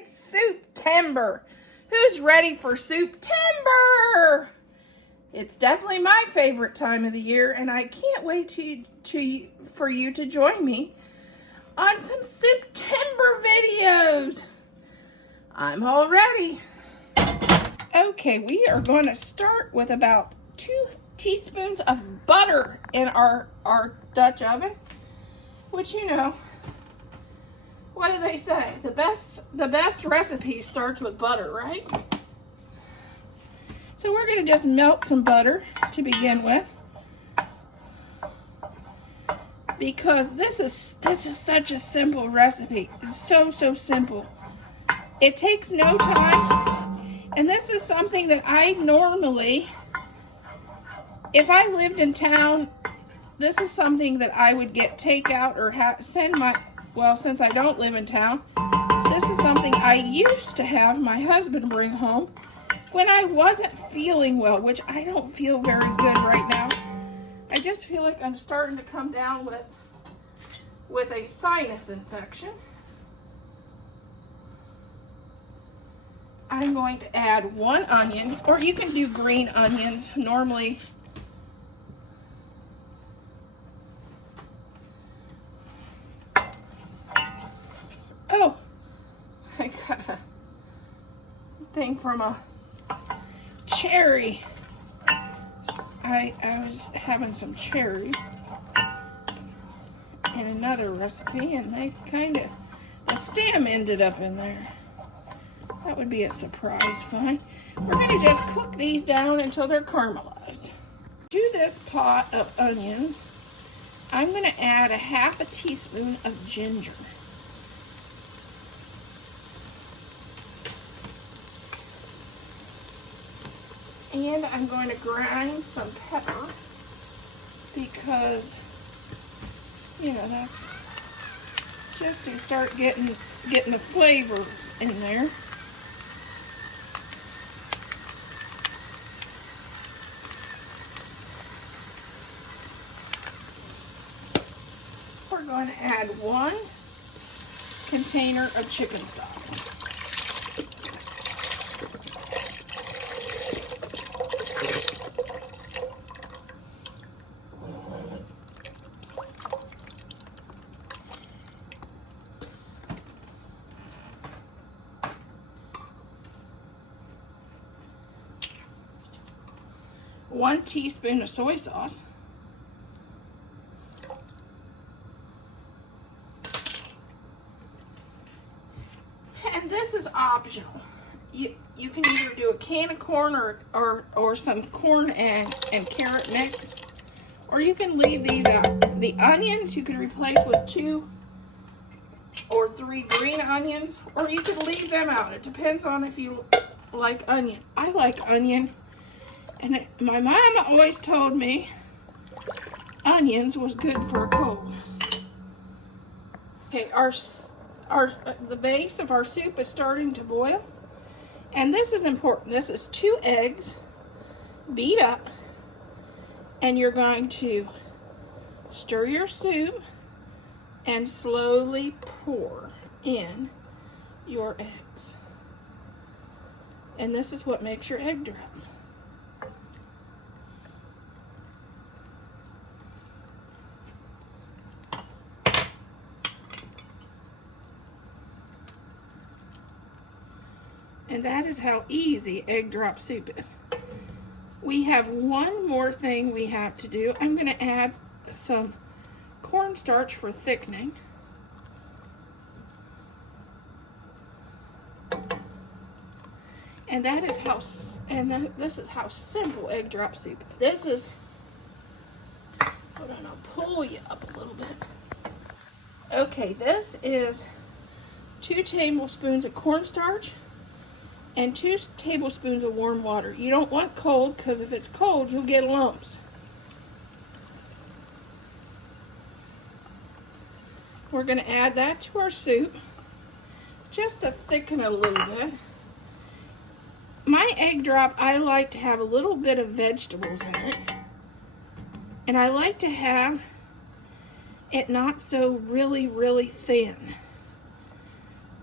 It's souptember. Who's ready for souptember? It's definitely my favorite time of the year, and I can't wait for you to join me on some souptember videos. I'm all ready. Okay, we are going to start with about 2 teaspoons of butter in our Dutch oven, which, you know, what do they say? The best recipe starts with butter, right? So we're going to just melt some butter to begin with, because this is such a simple recipe. It's so simple. It takes no time, and this is something that I normally, if I lived in town, this is something that I would get takeout or send my, well, since I don't live in town, this is something I used to have my husband bring home when I wasn't feeling well, which I don't feel very good right now. I just feel like I'm starting to come down with a sinus infection. I'm going to add 1 onion, or you can do green onions. Normally, oh, I got a thing from a cherry. I was having some cherry in another recipe, and they the stem ended up in there. That would be a surprise find. We're going to just cook these down until they're caramelized. To this pot of onions, I'm going to add 1/2 teaspoon of ginger. And I'm going to grind some pepper, because, you know, that's just to start getting the flavors in there. We're going to add 1 container of chicken stock. One teaspoon of soy sauce. And this is optional. You can either do a can of corn or some corn and carrot mix, or you can leave these out. The onions you can replace with 2 or 3 green onions, or you can leave them out. It depends on if you like onion. I like onion. And my mama always told me onions was good for a cold. Okay, the base of our soup is starting to boil, and this is important. This is 2 eggs beat up, and you're going to stir your soup and slowly pour in your eggs. And this is what makes your egg drop. And that is how easy egg drop soup is. We have one more thing we have to do. I'm going to add some cornstarch for thickening. And that is how, this is how simple egg drop soup is. This is, hold on, I'll pull you up a little bit. Okay, this is 2 tablespoons of cornstarch and 2 tablespoons of warm water. You don't want cold, because if it's cold, you'll get lumps. We're going to add that to our soup just to thicken it a little bit. My egg drop, I like to have a little bit of vegetables in it. And I like to have it not so really thin.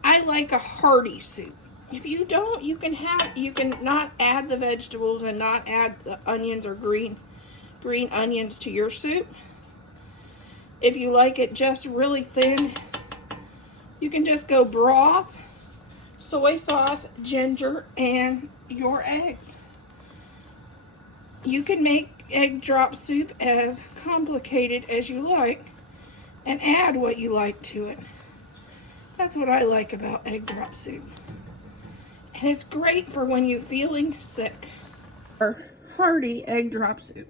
I I like a hearty soup. If you don't, you can not add the vegetables and not add the onions or green onions to your soup. If you like it just really thin, you can just go broth, soy sauce, ginger, and your eggs. You can make egg drop soup as complicated as you like and add what you like to it. That's what I like about egg drop soup. And it's great for when you're feeling sick. Hearty egg drop soup.